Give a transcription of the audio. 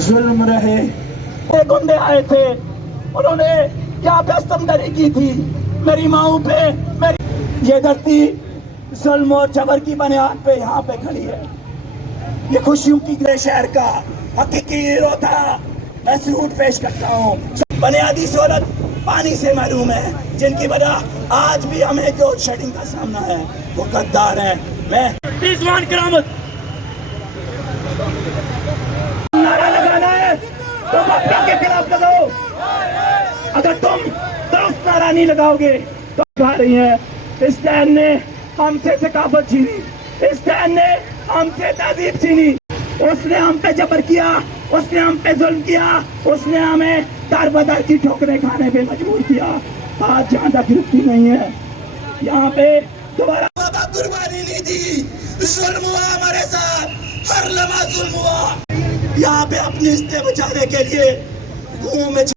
ظلم رہے. گنڈے آئے تھے, انہوں نے یہاں پہ استمگری کی تھی میری ماؤں پہ. یہ دھرتی ظلم اور جبر کی بنیاد پہ یہاں پہ کھڑی ہے. یہ خوشیوں کی گرے شہر کا حقیقی ہیرو تھا. میں سلوٹ پیش کرتا ہوں. بنیادی سہولت پانی سے محروم ہے, جن کی وجہ آج بھی ہمیں جو شیڈنگ کا سامنا ہے وہ غدار ہیں. میں رضوان کرامت نعرہ لگانا ہے تو مافیا کے خلاف لگاؤ. اگر تم درست نعرہ نہیں لگاؤ گے تو کہا رہی ہیں اس دین نے ہم سے ثقافت چھینی, اس دین نے ہم سے تہذیب چھینی, اس نے ہم پہ جبر کیا, اس نے ہم پہ ظلم کیا, اس نے ہمیں در بدر کی ٹھوکریں کھانے پہ مجبور کیا. آج جہاں تک گرفتی نہیں ہے یہاں پہ دوبارہ قربانی نہیں دی. ظلم ہوا ہمارے ساتھ, ہر لمحہ ظلم ہوا. یہاں پہ اپنی عزت بچانے کے لیے